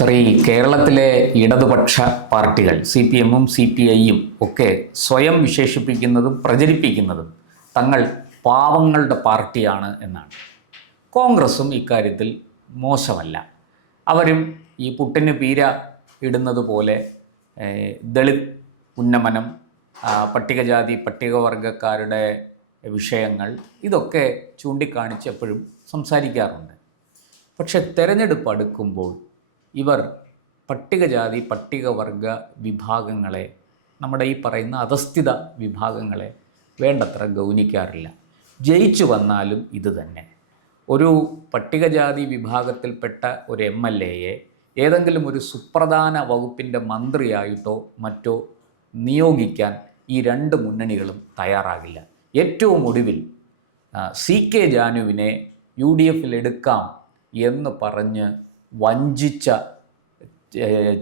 ശ്രീ കേരളത്തിലെ ഇടതുപക്ഷ പാർട്ടികൾ CPM-ഉം CPI-യും ഒക്കെ സ്വയം വിശേഷിപ്പിക്കുന്നതും പ്രചരിപ്പിക്കുന്നതും തങ്ങൾ പാവങ്ങളുടെ പാർട്ടിയാണ് എന്നാണ്. കോൺഗ്രസും ഇക്കാര്യത്തിൽ മോശമല്ല. അവരും ഈ പുട്ടിന് പീര ഇടുന്നത് പോലെ ദളിത് ഉന്നമനം, പട്ടികജാതി പട്ടികവർഗക്കാരുടെ വിഷയങ്ങൾ ഇതൊക്കെ ചൂണ്ടിക്കാണിച്ച് എപ്പോഴും സംസാരിക്കാറുണ്ട്. പക്ഷെ തെരഞ്ഞെടുപ്പ് അടുക്കുമ്പോൾ ഇവർ പട്ടികജാതി പട്ടികവർഗ വിഭാഗങ്ങളെ, നമ്മുടെ ഈ പറയുന്ന അധസ്ഥിത വിഭാഗങ്ങളെ വേണ്ടത്ര ഗൗനിക്കാറില്ല. ജയിച്ചു വന്നാലും ഇത് തന്നെ. ഒരു പട്ടികജാതി വിഭാഗത്തിൽപ്പെട്ട ഒരു MLA-യെ ഏതെങ്കിലും ഒരു സുപ്രധാന വകുപ്പിൻ്റെ മന്ത്രിയായിട്ടോ മറ്റോ നിയോഗിക്കാൻ ഈ രണ്ട് മുന്നണികളും തയ്യാറാകില്ല. ഏറ്റവും ഒടുവിൽ CK ജാനുവിനെ UDF-ൽ എടുക്കാം എന്ന് പറഞ്ഞ് വഞ്ചിച്ച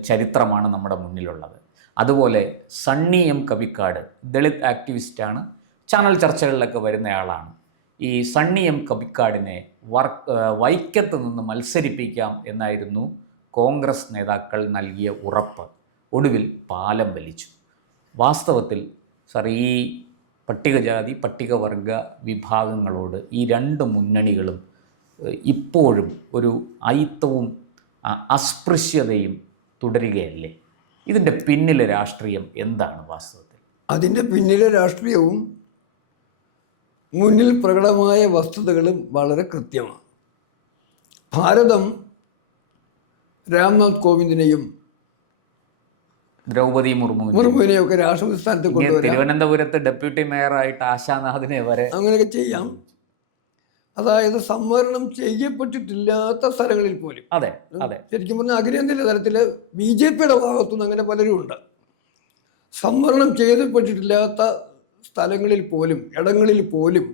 ചരിത്രമാണ് നമ്മുടെ മുന്നിലുള്ളത്. അതുപോലെ സണ്ണി M കവിക്കാട് ദളിത് ആക്ടിവിസ്റ്റാണ്, ചാനൽ ചർച്ചകളിലൊക്കെ വരുന്നയാളാണ്. ഈ സണ്ണി M കവിക്കാടിനെ വൈക്കത്ത് നിന്ന് മത്സരിപ്പിക്കാം എന്നായിരുന്നു കോൺഗ്രസ് നേതാക്കൾ നൽകിയ ഉറപ്പ്. ഒടുവിൽ പാലം വലിച്ചു. വാസ്തവത്തിൽ ഈ പട്ടികജാതി പട്ടികവർഗ വിഭാഗങ്ങളോട് ഈ രണ്ട് മുന്നണികളും ഇപ്പോഴും ഒരു അയിത്തവും അസ്പൃശ്യതയും തുടരുകയല്ലേ? ഇതിൻ്റെ പിന്നിലെ രാഷ്ട്രീയം എന്താണ് വാസ്തവത്തിൽ? അതിൻ്റെ പിന്നിലെ രാഷ്ട്രീയവും മുന്നിൽ പ്രകടമായ വസ്തുതകളും വളരെ കൃത്യമാണ്. ഭാരതം രാംനാഥ് കോവിന്ദിനെയും ദ്രൗപദി മുർമുവിനെയും ഒക്കെ രാഷ്ട്രപതി സ്ഥാനത്ത് കൊണ്ടുവരാം. തിരുവനന്തപുരത്ത് ഡെപ്യൂട്ടി മേയറായിട്ട് ആശാനാഥിനെ വരെ അങ്ങനെയൊക്കെ ചെയ്യാം. അതായത് സംവരണം ചെയ്യപ്പെട്ടിട്ടില്ലാത്ത സ്ഥലങ്ങളിൽ പോലും. അതെ അതെ ശരിക്കും പറഞ്ഞാൽ അഖിലേന്ത്യാ തലത്തിൽ BJP-യുടെ ഭാഗത്തുനിന്ന് അങ്ങനെ പലരുമുണ്ട്. സംവരണം ചെയ്യപ്പെട്ടിട്ടില്ലാത്ത സ്ഥലങ്ങളിൽ പോലും, ഇടങ്ങളിൽ പോലും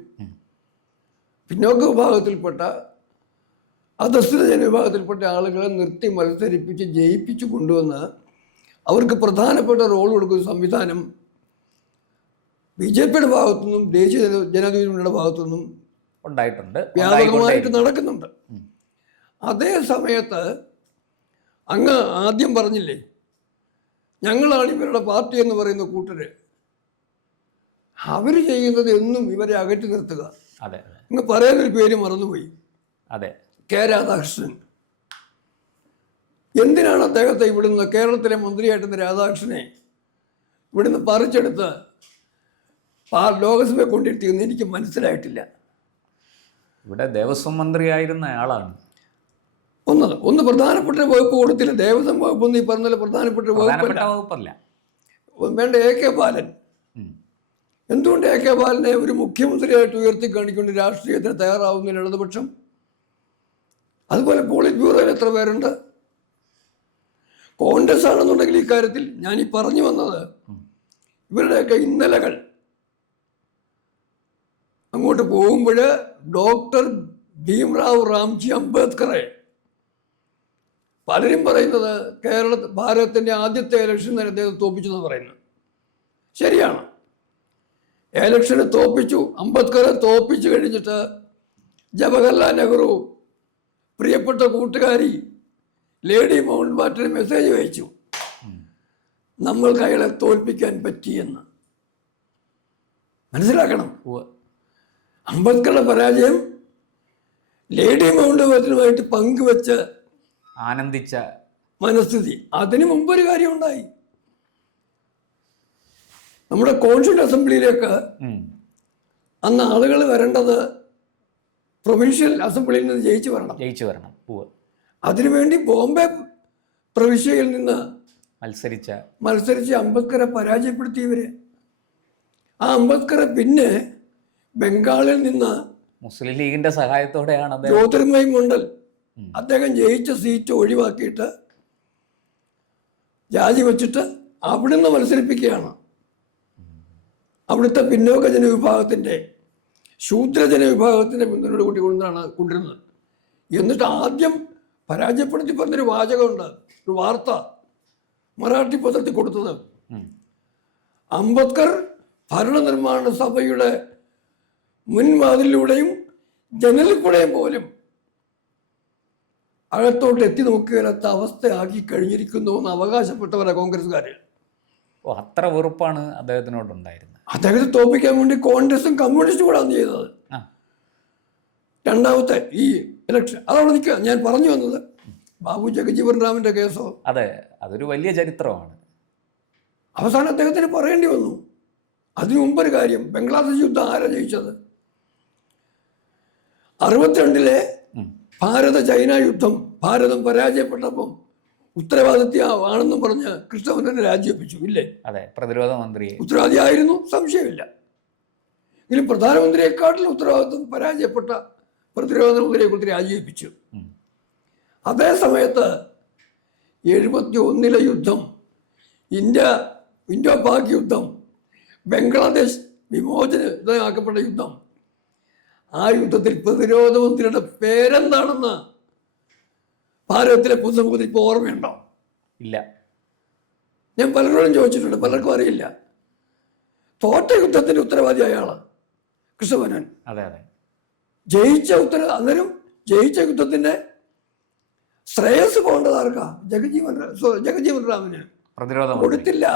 പിന്നോക്ക വിഭാഗത്തിൽപ്പെട്ട അധസ്ഥിത ജനവിഭാഗത്തിൽപ്പെട്ട ആളുകളെ നിർത്തി മത്സരിപ്പിച്ച് ജയിപ്പിച്ചു കൊണ്ടുവന്ന് അവർക്ക് പ്രധാനപ്പെട്ട റോൾ കൊടുക്കുന്ന സംവിധാനം BJP-യുടെ ഭാഗത്തുനിന്നും ദേശീയ ജനാധിപത്യ മുന്നണിയുടെ ഭാഗത്തുനിന്നും ഉണ്ടായിട്ടുണ്ട്, വ്യാപകമായിട്ട് നടക്കുന്നുണ്ട്. അതേ സമയത്ത് അങ്ങ് ആദ്യം പറഞ്ഞില്ലേ, ഞങ്ങളാണ് ഇവരുടെ പാർട്ടി എന്ന് പറയുന്ന കൂട്ടര്. അവർ ചെയ്യുന്നത് എന്നും ഇവരെ അകറ്റി നിർത്തുക. അതെ, അങ്ങ് പറയാനൊരു പേര് മറന്നുപോയി. അതെ, K. രാധാകൃഷ്ണൻ. എന്തിനാണ് അദ്ദേഹത്തെ ഇവിടുന്ന് കേരളത്തിലെ മന്ത്രിയായിട്ടുന്ന രാധാകൃഷ്ണനെ ഇവിടുന്ന് പറിച്ചെടുത്ത് ലോകസഭയെ കൊണ്ടിരുത്തിയെന്ന് എനിക്ക് മനസ്സിലായിട്ടില്ല. ഇവിടെ ദേവസ്വം മന്ത്രിയായിരുന്ന ആളാണ്. ഒന്ന് പ്രധാനപ്പെട്ട വകുപ്പ് കൊടുത്തില്ല. ദേവസ്വം വകുപ്പ് എന്ന് ഈ പറഞ്ഞ പ്രധാനപ്പെട്ട വകുപ്പല്ല. വേണ്ട AK ബാലൻ. എന്തുകൊണ്ട് AK ബാലനെ ഒരു മുഖ്യമന്ത്രിയായിട്ട് ഉയർത്തി കാണിക്കൊണ്ട് രാഷ്ട്രീയത്തിന് തയ്യാറാവുന്നില്ല ഇടതുപക്ഷം? അതുപോലെ പോളിറ്റ് ബ്യൂറോയിൽ എത്ര പേരുണ്ട്? കോൺഗ്രസ് ആണെന്നുണ്ടെങ്കിൽ ഇക്കാര്യത്തിൽ ഞാൻ ഈ പറഞ്ഞു വന്നത് ഇവരുടെയൊക്കെ ഇന്നലകൾ അങ്ങോട്ട് പോകുമ്പോൾ ഡോക്ടർ ഭീംറാവ് റാംജി അംബേദ്കറെ പലരും പറയുന്നത് ഭാരതത്തിൻ്റെ ആദ്യത്തെ ഇലക്ഷൻ തന്നെ അദ്ദേഹം തോപ്പിച്ചെന്ന് പറയുന്നത് ശരിയാണ്. ഇലക്ഷന് തോപ്പിച്ചു. അംബേദ്കറെ തോപ്പിച്ചു കഴിഞ്ഞിട്ട് ജവഹർലാൽ നെഹ്റു പ്രിയപ്പെട്ട കൂട്ടുകാരി ലേഡി മൗണ്ട് ബാറ്റന് മെസ്സേജ് അയച്ചു, നമ്മൾക്ക് അയാളെ തോൽപ്പിക്കാൻ പറ്റിയെന്ന്. മനസ്സിലാക്കണം. അംബേദ്കറുടെ പരാജയം ലേഡി മൗണ്ട് ബാറ്റനുമായിട്ട് പങ്കുവെച്ച് ആനന്ദിച്ച മനസ്ഥിതി. അതിന് മുമ്പൊരു കാര്യം ഉണ്ടായി. നമ്മുടെ കോൺസ്റ്റിറ്റ്യൂന്റ് അസംബ്ലിയിലേക്ക് അന്ന് ആളുകൾ വരേണ്ടത് പ്രൊവിൻഷ്യൽ അസംബ്ലിയിൽ നിന്ന് ജയിച്ചു വരണം. അതിനുവേണ്ടി ബോംബെ പ്രവിശ്യയിൽ നിന്ന് മത്സരിച്ച് അംബേദ്കറെ പരാജയപ്പെടുത്തിയവര്. ആ അംബേദ്കറെ പിന്നെ ബംഗാളിൽ നിന്ന് മുസ്ലിം ലീഗിന്റെ സഹായത്തോടെയാണ് ജ്യോതിർമയ് മണ്ഡൽ അദ്ദേഹം ജയിച്ച സീറ്റ് ഒഴിവാക്കിയിട്ട് രാജിവെച്ചിട്ട് അവിടുന്ന് മത്സരിപ്പിക്കുകയാണ്. അവിടുത്തെ പിന്നോക്ക ജനവിഭാഗത്തിൻ്റെ ശൂദ്രജനവിഭാഗത്തിൻ്റെ പിന്തുണയോട് കൂട്ടി കൊണ്ടിരുന്നത്. എന്നിട്ട് ആദ്യം പരാജയപ്പെടുത്തി പറഞ്ഞൊരു വാചകമുണ്ട്, ഒരു വാർത്ത മറാഠി പത്രത്തിൽ കൊടുത്തത്. അംബേദ്കർ ഭരണനിർമ്മാണ സഭയുടെ മുൻവാതിലൂടെയും ജനലിൽ കൂടെയും പോലും അകത്തോട്ട് എത്തി നോക്കുകയില്ലാത്ത അവസ്ഥയാക്കി കഴിഞ്ഞിരിക്കുന്നു എന്ന് അവകാശപ്പെട്ടവരാണ് കോൺഗ്രസ്സുകാർ. ഓ, അത്ര വെറുപ്പാണ് അദ്ദേഹത്തിനോടുണ്ടായിരുന്നത്. അദ്ദേഹത്തെ തോൽപ്പിക്കാൻ വേണ്ടി കോൺഗ്രസും കമ്മ്യൂണിസ്റ്റും കൂടെ ആണ് ചെയ്തത്. ആ. രണ്ടാമത്തെ ഈ ഇലക്ഷൻ അതവിടെ നിൽക്കുക. ഞാൻ പറഞ്ഞു വന്നത് ബാബു ജഗജീവൻ റാമിൻ്റെ കേസോ, അതെ, അതൊരു വലിയ ചരിത്രമാണ്. അവസാനം അദ്ദേഹത്തിന് പറയേണ്ടി വന്നു. അതിനു മുമ്പൊരു കാര്യം, ബംഗ്ലാദേശ് യുദ്ധം ആരാ ജയിച്ചത്? 62 ഭാരത ചൈന യുദ്ധം ഭാരതം പരാജയപ്പെട്ടപ്പം ഉത്തരവാദിത്വമാണെന്നും പറഞ്ഞ് കൃഷ്ണമേനോനെ രാജിവെപ്പിച്ചു, ഇല്ലേ? അതെ, പ്രതിരോധ മന്ത്രി ഉത്തരവാദിയായിരുന്നു, സംശയമില്ല. എങ്കിലും പ്രധാനമന്ത്രിയെക്കാട്ടിലും ഉത്തരവാദിത്വം പരാജയപ്പെട്ട പ്രതിരോധ മന്ത്രിയെ കുറിച്ച് രാജിവെപ്പിച്ചു. അതേ സമയത്ത് 71 യുദ്ധം, ഇൻഡോ പാക് യുദ്ധം, ബംഗ്ലാദേശ് വിമോചനമാക്കപ്പെട്ട യുദ്ധം, ആ യുദ്ധത്തിൽ പ്രതിരോധ മന്ത്രിയുടെ പേരെന്താണെന്ന് ഭാരതത്തിലെ പൊതുസമൂഹത്തിൽ ഇപ്പോൾ ഓർമ്മയുണ്ടോ? ഇല്ല. ഞാൻ പലരോടും ചോദിച്ചിട്ടുണ്ട്, പലർക്കും അറിയില്ല. തോറ്റ യുദ്ധത്തിന്റെ ഉത്തരവാദി അയാളാണ് കൃഷ്ണമേനോൻ. അതെ അതെ. അന്നേരം ജയിച്ച യുദ്ധത്തിന്റെ ശ്രേയസ് പോകേണ്ടത് ആർക്കാ? ജഗജീവൻ റാമിന് പ്രതിരോധ കൊടുത്തില്ല.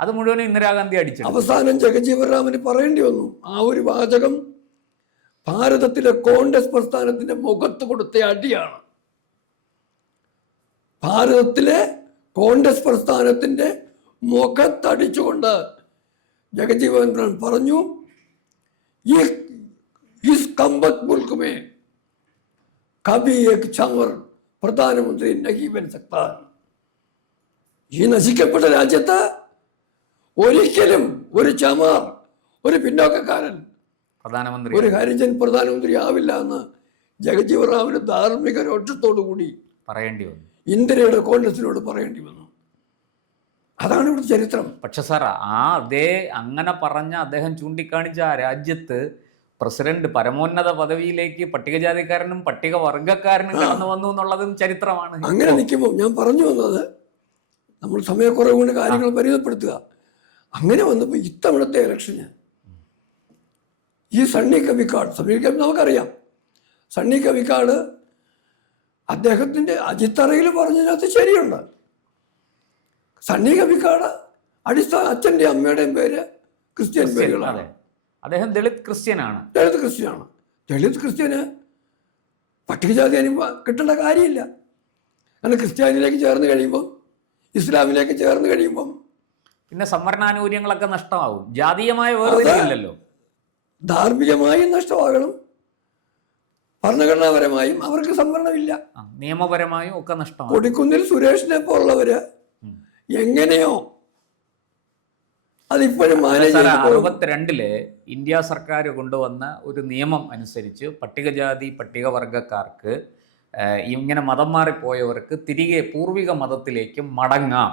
അത് മുഴുവനും ഇന്ദിരാഗാന്ധി അടിച്ചു. അവസാനം ജഗജീവൻ റാമിന് പറയേണ്ടി വന്നു. ആ ഒരു വാചകം ഭാരതത്തിലെ കോൺഗ്രസ് പ്രസ്ഥാനത്തിന്റെ മുഖത്ത് കൊടുത്ത അടിയാണ്. ഭാരതത്തിലെ കോൺഗ്രസ് പ്രസ്ഥാനത്തിന്റെ മുഖത്തടിച്ചുകൊണ്ട് ജഗജീവൻ റാം പറഞ്ഞു, इस कम्बक मुल्क में कभी एक चंवर പ്രധാനമന്ത്രി नहीं बन सकता. ഈ നശിക്കപ്പെട്ട രാജ്യത്ത് ഒരിക്കലും ഒരു ചമാർ, ഒരു പിന്നോക്കക്കാരൻ, പ്രധാനമന്ത്രി, ഒരു ഹരിജൻ പ്രധാനമന്ത്രി ആവില്ല എന്ന് ജഗജീവൻ റാമിന് ധാർമ്മിക രോക്ഷത്തോടു കൂടി പറയേണ്ടി വന്നു. ഇന്ത്യയുടെ കോൺഗ്രസിനോട് പറയേണ്ടി വന്നു. അതാണ് ഇവിടുത്തെ ചരിത്രം. പക്ഷെ സാർ, അങ്ങനെ പറഞ്ഞ അദ്ദേഹം ചൂണ്ടിക്കാണിച്ച ആ രാജ്യത്ത് പ്രസിഡന്റ് പരമോന്നത പദവിയിലേക്ക് പട്ടികജാതിക്കാരനും പട്ടികവർഗക്കാരനും കടന്നു വന്നു എന്നുള്ളതും ചരിത്രമാണ്. അങ്ങനെ നിൽക്കുമ്പോൾ ഞാൻ പറഞ്ഞു വന്നത്, നമ്മൾ സമയക്കുറവ് കൊണ്ട് കാര്യങ്ങൾ പരിമിതപ്പെടുത്തുക. അങ്ങനെ വന്നപ്പോൾ ഇത്തവണത്തെ ഇലക്ഷന് ഈ സണ്ണി കവിക്കാട് നമുക്കറിയാം. സണ്ണി കവിക്കാട് അദ്ദേഹത്തിൻ്റെ അജിത്തറയിൽ പറഞ്ഞതിനകത്ത് ശരിയുണ്ട്. സണ്ണി കവിക്കാട് അച്ഛൻ്റെ അമ്മയുടെയും പേര് ക്രിസ്ത്യൻ പേരുകളാണ്. അദ്ദേഹം ദളിത് ക്രിസ്ത്യനാണ്. ദളിത് ക്രിസ്ത്യന് പട്ടികജാതി കിട്ടേണ്ട കാര്യമില്ല. കാരണം ക്രിസ്ത്യാനിയിലേക്ക് ചേർന്ന് കഴിയുമ്പം, ഇസ്ലാമിലേക്ക് ചേർന്ന് കഴിയുമ്പം പിന്നെ സംവരണാനുകൂല്യങ്ങളൊക്കെ നഷ്ടമാകും. ജാതീയമായ വേർതിരിവില്ലല്ലോ. ധാർമ്മികമായും നഷ്ടമാകണം, ഭരണഘടനാപരമായും അവർക്ക് സംവരണമില്ല, നിയമപരമായും ഒക്കെ നഷ്ടമാകും. കൊടിക്കുന്നിൽ സുരേഷിനെ പോലുള്ളവര് എങ്ങനെയോ അതിപ്പോഴും 62 ഇന്ത്യ സർക്കാർ കൊണ്ടുവന്ന ഒരു നിയമം അനുസരിച്ച് പട്ടികജാതി പട്ടികവർഗക്കാർക്ക് ഇങ്ങനെ മതം മാറിപ്പോയവർക്ക് തിരികെ പൂർവിക മതത്തിലേക്ക് മടങ്ങാം.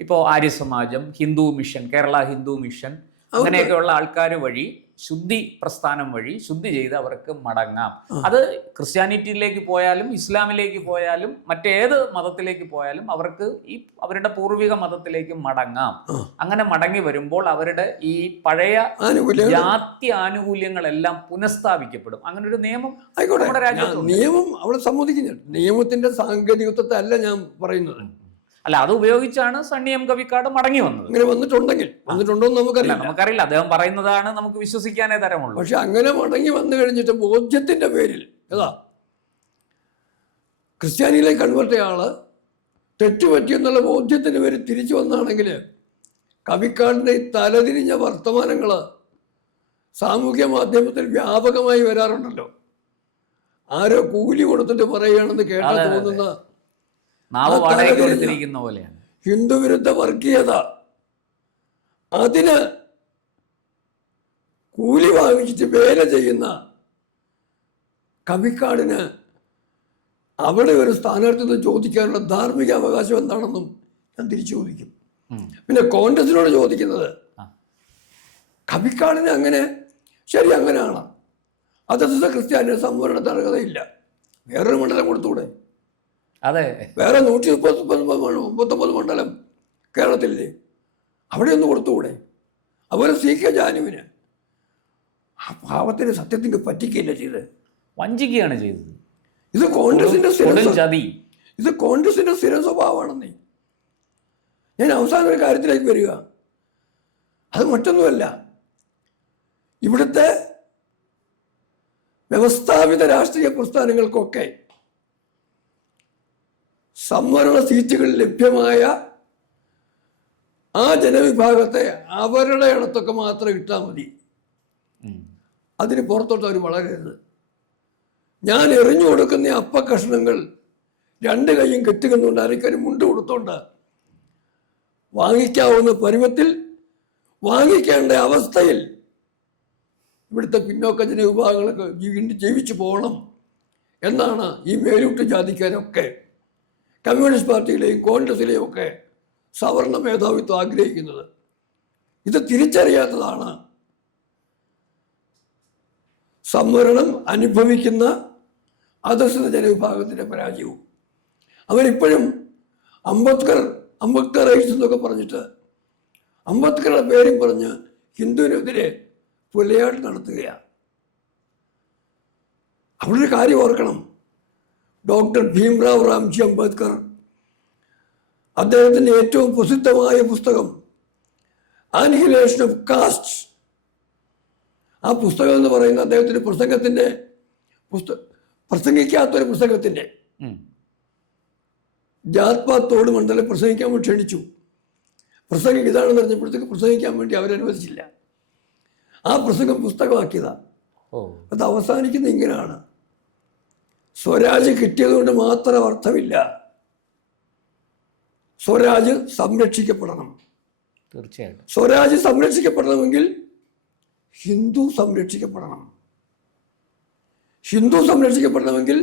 ഇപ്പോൾ ആര്യസമാജം, ഹിന്ദു മിഷൻ, കേരള ഹിന്ദു മിഷൻ, അങ്ങനെയൊക്കെയുള്ള ആൾക്കാർ വഴി, ശുദ്ധി പ്രസ്ഥാനം വഴി ശുദ്ധി ചെയ്ത് അവർക്ക് മടങ്ങാം. അത് ക്രിസ്ത്യാനിറ്റിയിലേക്ക് പോയാലും ഇസ്ലാമിലേക്ക് പോയാലും മറ്റേത് മതത്തിലേക്ക് പോയാലും അവർക്ക് ഈ അവരുടെ പൂർവിക മതത്തിലേക്ക് മടങ്ങാം. അങ്ങനെ മടങ്ങി വരുമ്പോൾ അവരുടെ ഈ പഴയ ജാതി ആനുകൂല്യങ്ങളെല്ലാം പുനഃസ്ഥാപിക്കപ്പെടും. അങ്ങനെ ഒരു നിയമം നമ്മുടെ രാജ്യത്ത്, നിയമം അവിടെ സമ്മതിക്കുന്നുണ്ട്. നിയമത്തിന്റെ സാങ്കേതികത്വത്തെ അല്ല ഞാൻ പറയുന്നത്. അല്ല, അത് ഉപയോഗിച്ചാണ് സണ്ണി എം കവിക്കാട് മടങ്ങി വന്നത്. അങ്ങനെ വന്നിട്ടുണ്ടോ എന്ന് നമുക്കറിയില്ല. അദ്ദേഹം പറയുന്നതാണ് നമുക്ക് വിശ്വസിക്കാനേ തരമുള്ളൂ. പക്ഷെ അങ്ങനെ മടങ്ങി വന്നു കഴിഞ്ഞിട്ട് ബോധ്യത്തിന്റെ പേരിൽ ക്രിസ്ത്യാനിയിലേക്ക് കൺവേർട്ട് ആള് തെറ്റുപറ്റിയെന്നുള്ള ബോധ്യത്തിന് പേര് തിരിച്ചു വന്നാണെങ്കിൽ കവിക്കാടിന്റെ ഈ തലതിരിഞ്ഞ വർത്തമാനങ്ങൾ സാമൂഹ്യ മാധ്യമത്തിൽ വ്യാപകമായി വരാറുണ്ടല്ലോ. ആരോ കൂലി കൊടുത്തിട്ട് പറയുകയാണെന്ന് കേട്ടാൽ തോന്നുന്ന പോലെയാണ് ഹിന്ദു വിരുദ്ധ വർഗീയത. അതിന് കൂലി വാങ്ങിച്ചിട്ട് വേല ചെയ്യുന്ന കവിക്കാടിന് അവിടെ ഒരു സ്ഥാനാർത്ഥിത്വം ചോദിക്കാനുള്ള ധാർമ്മിക അവകാശം എന്താണെന്നും ഞാൻ തിരിച്ചു ചോദിക്കും. പിന്നെ കോൺഗ്രസിനോട് ചോദിക്കുന്നത്, കവിക്കാടിന് അങ്ങനെ ശരി അങ്ങനെയാണ്, അതത് ക്രിസ്ത്യാനിയുടെ സംവരണത്തിന് അർഹതയില്ല, വേറൊരു മണ്ഡലം കൊടുത്തൂടെ? അതെ, വേറെ 139 മണ്ഡലം കേരളത്തില്ലേ, അവിടെ ഒന്ന് കൊടുത്തുകൂടെ? അതുപോലെ സി കെ ജാനുവിന് ആ പാവത്തിന് സത്യത്തിന് പറ്റിക്കുകയല്ല ചെയ്ത്, വഞ്ചിക്കുകയാണ് ചെയ്തത്. ഇത് കോൺഗ്രസിന്റെ ചതി. ഇത് കോൺഗ്രസിന്റെ സ്ഥിരം സ്വഭാവമാണെന്നേ. ഞാൻ അവസാന ഒരു കാര്യത്തിലേക്ക് വരിക. അത് മറ്റൊന്നുമല്ല, ഇവിടുത്തെ വ്യവസ്ഥാപിത രാഷ്ട്രീയ പ്രസ്ഥാനങ്ങൾക്കൊക്കെ സംവരണ സീറ്റുകൾ ലഭ്യമായ ആ ജനവിഭാഗത്തെ അവരുടെ ഇടത്തൊക്കെ മാത്രം ഇട്ടാൽ മതി. അതിന് പുറത്തോട്ട് അവർ വളരരുത്. ഞാൻ എറിഞ്ഞു കൊടുക്കുന്ന അപ്പക്കഷ്ണങ്ങൾ രണ്ട് കൈയും കെട്ടുകൊണ്ടുകൊണ്ട് അരക്കൊരു മുണ്ട് കൊടുത്തോണ്ട് വാങ്ങിക്കാവുന്ന പരുവത്തിൽ വാങ്ങിക്കേണ്ട അവസ്ഥയിൽ ഇവിടുത്തെ പിന്നോക്ക ജനവിഭാഗങ്ങളൊക്കെ ജീവിച്ചു പോകണം എന്നാണ് ഈ മേലൂട്ട് ജാതിക്കാരൊക്കെ കമ്മ്യൂണിസ്റ്റ് പാർട്ടിയിലെയും കോൺഗ്രസിലെയും ഒക്കെ സവർണ മേധാവിത്വം ആഗ്രഹിക്കുന്നത്. ഇത് തിരിച്ചറിയാത്തതാണ് സംവരണം അനുഭവിക്കുന്ന അധസ്ഥിത ജനവിഭാഗത്തിൻ്റെ പരാജയവും. അവരിപ്പോഴും അംബേദ്കർ റൈറ്റ്സ് എന്നൊക്കെ പറഞ്ഞിട്ട് അംബേദ്കറുടെ പേരും പറഞ്ഞ് ഹിന്ദുവിനെതിരെ പുലയാട്ട് നടത്തുകയാണ്. അവിടെ ഒരു കാര്യം ഓർക്കണം. ഡോക്ടർ ഭീംറാവ് റാംജി അംബേദ്കർ അദ്ദേഹത്തിൻ്റെ ഏറ്റവും പ്രസിദ്ധമായ പുസ്തകം ആനിഹിലേഷൻ ഓഫ് കാസ്റ്റ്, ആ പുസ്തകം എന്ന് പറയുന്ന അദ്ദേഹത്തിൻ്റെ പ്രസംഗിക്കാത്തൊരു പുസ്തകത്തിൻ്റെ ജാത്പാത്തോട് മണ്ഡലം പ്രസംഗിക്കാൻ വേണ്ടി ക്ഷണിച്ചു. പ്രസംഗം ഇതാണെന്ന് പറഞ്ഞപ്പോഴത്തേക്ക് പ്രസംഗിക്കാൻ വേണ്ടി അവരനുവദിച്ചില്ല. ആ പ്രസംഗം പുസ്തകമാക്കിയതാണ്. അത് അവസാനിക്കുന്ന ഇങ്ങനെയാണ്: സ്വരാജ് കിട്ടിയതുകൊണ്ട് മാത്രം അർത്ഥമില്ല, സ്വരാജ് സംരക്ഷിക്കപ്പെടണം. തീർച്ചയായിട്ടും സ്വരാജ് സംരക്ഷിക്കപ്പെടണമെങ്കിൽ ഹിന്ദു സംരക്ഷിക്കപ്പെടണം. ഹിന്ദു സംരക്ഷിക്കപ്പെടണമെങ്കിൽ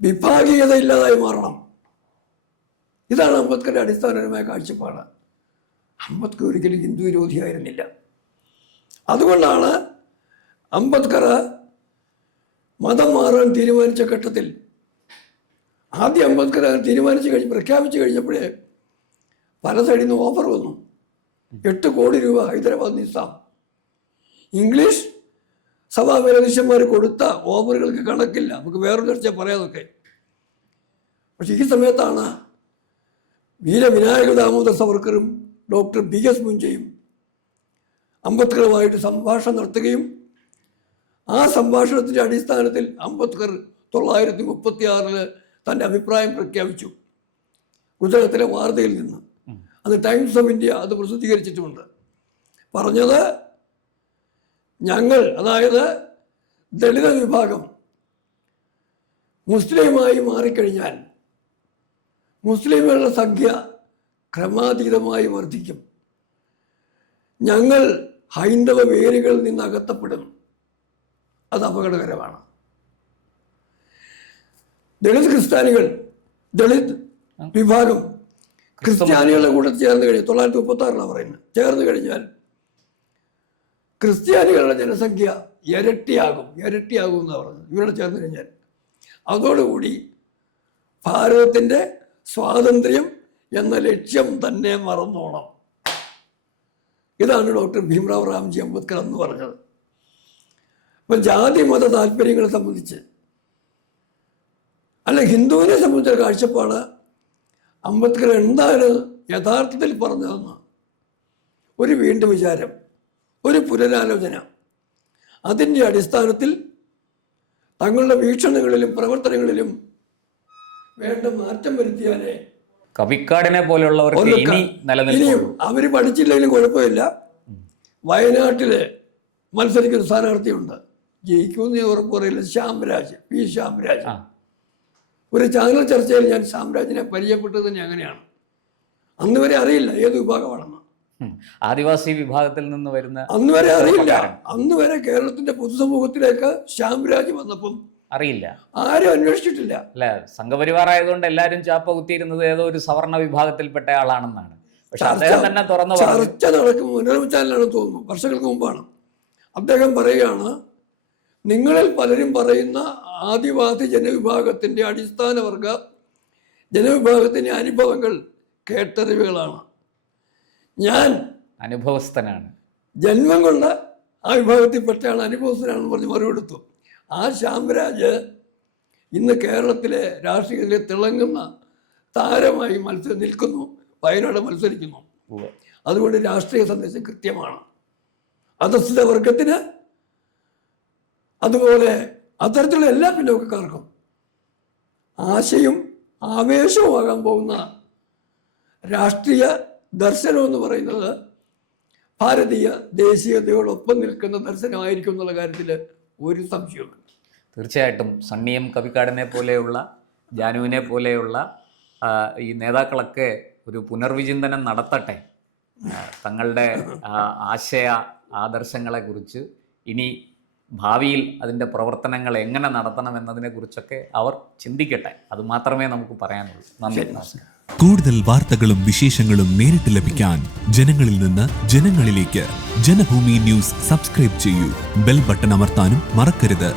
വിഭാഗീയത ഇല്ലാതായി മാറണം. ഇതാണ് അംബേദ്കറുടെ അടിസ്ഥാനപരമായ കാഴ്ചപ്പാട്. അംബേദ്കർ ഒരിക്കലും ഹിന്ദു വിരോധിയായിരുന്നില്ല. അതുകൊണ്ടാണ് അംബേദ്കർ മതം മാറാൻ തീരുമാനിച്ച ഘട്ടത്തിൽ ആദ്യം അംബേദ്കർ പ്രഖ്യാപിച്ചു കഴിഞ്ഞപ്പോഴേ പല സൈഡിൽ നിന്ന് ഓഫർ വന്നു. 8 കോടി രൂപ ഹൈദരാബാദ് നിസാം. ഇംഗ്ലീഷ് സഭാ മേലധ്യക്ഷന്മാർ കൊടുത്ത ഓഫറുകൾക്ക് കണക്കില്ല. നമുക്ക് വേറൊരു ചർച്ച പറയാതൊക്കെ. പക്ഷെ ഈ സമയത്താണ് വീരവിനായക ദാമോദർ സവർക്കറും ഡോക്ടർ BS മുഞ്ചയും അംബേദ്കറുമായിട്ട് സംഭാഷണം നടത്തുകയും ആ സംഭാഷണത്തിൻ്റെ അടിസ്ഥാനത്തിൽ അംബേദ്കർ 1936 തൻ്റെ അഭിപ്രായം പ്രഖ്യാപിച്ചു. ഗുജറാത്തിലെ വാർത്തയിൽ നിന്ന്. അത് ടൈംസ് ഓഫ് ഇന്ത്യ അത് പ്രസിദ്ധീകരിച്ചിട്ടുമുണ്ട്. പറഞ്ഞത്, ഞങ്ങൾ, അതായത് ദളിത വിഭാഗം മുസ്ലിമായി മാറിക്കഴിഞ്ഞാൽ മുസ്ലിമുകളുടെ സംഖ്യ ക്രമാതീതമായി വർദ്ധിക്കും. ഞങ്ങൾ ഹൈന്ദവ വേരുകളിൽ നിന്ന് അകത്തപ്പെടും. അത് അപകടകരമാണ്. ദളിത് വിഭാഗം ക്രിസ്ത്യാനികളുടെ കൂടെ ചേർന്ന് കഴിഞ്ഞാൽ 1936 പറയുന്നത്, ചേർന്ന് കഴിഞ്ഞാൽ ക്രിസ്ത്യാനികളുടെ ജനസംഖ്യ ഇരട്ടിയാകും എന്നാണ് പറഞ്ഞത്. ഇവരുടെ ചേർന്ന് കഴിഞ്ഞാൽ അതോടുകൂടി ഭാരതത്തിൻ്റെ സ്വാതന്ത്ര്യം എന്ന ലക്ഷ്യം തന്നെ മറന്നോണം. ഇതാണ് ഡോക്ടർ ഭീംറാവ് റാംജി അംബേദ്കർ എന്ന് പറഞ്ഞത്. അപ്പം ജാതി മത താല്പര്യങ്ങളെ സംബന്ധിച്ച് അല്ല, ഹിന്ദുവിനെ സംബന്ധിച്ച കാഴ്ചപ്പാട് അംബേദ്കർ എന്താണ് യഥാർത്ഥത്തിൽ പറഞ്ഞതെന്ന് ഒരു വീണ്ടും വിചാരം, ഒരു പുനരാലോചന, അതിൻ്റെ അടിസ്ഥാനത്തിൽ തങ്ങളുടെ വീക്ഷണങ്ങളിലും പ്രവർത്തനങ്ങളിലും വേണ്ട മാറ്റം വരുത്തിയാലേ കവിക്കാടിനെ പോലെയുള്ളവർക്ക് ഇനിയും അവർ പഠിച്ചില്ലെങ്കിലും കുഴപ്പമില്ല. വയനാട്ടില് മത്സരിക്കുന്ന സ്ഥാനാർത്ഥിയുണ്ട്, ജയിക്കുമെന്ന് ഞാൻ ഉറപ്പ് പറയില്ല, പി ശ്യാംരാജ്. ഒരു ചാനൽ ചർച്ചയിൽ ഞാൻ ശ്യാംരാജിനെ പരിചയപ്പെട്ടത് തന്നെ അങ്ങനെയാണ്. അന്ന് വരെ അറിയില്ല ഏത് വിഭാഗമാണെന്ന്. ആദിവാസി വിഭാഗത്തിൽ നിന്ന് വരുന്ന അന്ന് വരെ അറിയില്ല. അന്ന് വരെ കേരളത്തിന്റെ പൊതുസമൂഹത്തിലേക്ക് ശ്യാംരാജ് വന്നപ്പം അറിയില്ല, ആരും അന്വേഷിച്ചിട്ടില്ല. അല്ല, സംഘപരിവാർ ആയതുകൊണ്ട് എല്ലാവരും ചാപ്പ കുത്തിയിരുന്നത് ഏതോ ഒരു സവർണ വിഭാഗത്തിൽപ്പെട്ട ആളാണെന്നാണ്. പക്ഷെ അദ്ദേഹം തന്നെ തുറന്നു ചർച്ച നടക്കും. മനോരമ ചാനലാണെന്ന് തോന്നുന്നു, വർഷങ്ങൾക്ക് മുമ്പാണ്. അദ്ദേഹം പറയുകയാണ്, നിങ്ങളിൽ പലരും പറയുന്ന ആദിവാസി ജനവിഭാഗത്തിൻ്റെ അടിസ്ഥാന വർഗ ജനവിഭാഗത്തിൻ്റെ അനുഭവങ്ങൾ കേട്ടറിവുകളാണ്. ഞാൻ അനുഭവസ്ഥനാണ്, ജന്മം കൊണ്ട് ആ വിഭാഗത്തിൽപ്പെട്ടയാണ്, അനുഭവസ്ഥനാണെന്ന് പറഞ്ഞ് മറുപെടുത്തു. ആ ശ്യാംരാജ് ഇന്ന് കേരളത്തിലെ രാഷ്ട്രീയത്തിലെ തിളങ്ങുന്ന താരമായി നിൽക്കുന്നു. വയനാട് മത്സരിക്കുന്നു. അതുകൊണ്ട് രാഷ്ട്രീയ സന്ദേശം കൃത്യമാണ്. അധസ്ഥിത വർഗത്തിന്, അതുപോലെ അത്തരത്തിലുള്ള എല്ലാ പിന്നോക്കക്കാർക്കും ആശയും ആവേശവുമാകാൻ പോകുന്ന രാഷ്ട്രീയ ദർശനം എന്ന് പറയുന്നത് ഭാരതീയ ദേശീയതയോടൊപ്പം നിൽക്കുന്ന ദർശനമായിരിക്കും എന്നുള്ള കാര്യത്തിൽ ഒരു സംശയവുമില്ല. തീർച്ചയായിട്ടും സണ്ണിയം കവിക്കാടനെ പോലെയുള്ള, ജാനുവിനെ പോലെയുള്ള ഈ നേതാക്കളൊക്കെ ഒരു പുനർവിചിന്തനം നടത്തട്ടെ. തങ്ങളുടെ ആശയ ആദർശങ്ങളെക്കുറിച്ച് ഇനി ഭാവിയിൽ അതിൻ്റെ പ്രവർത്തനങ്ങൾ എങ്ങനെ നടത്തണം എന്നതിനെക്കുറിച്ചൊക്കെ അവർ ചിന്തിക്കട്ടെ. അതുമാത്രമേ നമുക്ക് പറയാനുള്ളൂ. നന്ദി, നമസ്കാരം. കൂടുതൽ വാർത്തകളും വിശേഷങ്ങളും നേരിട്ട് ലഭിക്കാൻ ജനങ്ങളിൽ നിന്ന് ജനങ്ങളിലേക്ക് ജനഭൂമി ന്യൂസ് സബ്സ്ക്രൈബ് ചെയ്യൂ. ബെൽ ബട്ടൺ അമർത്താനും മറക്കരുത്.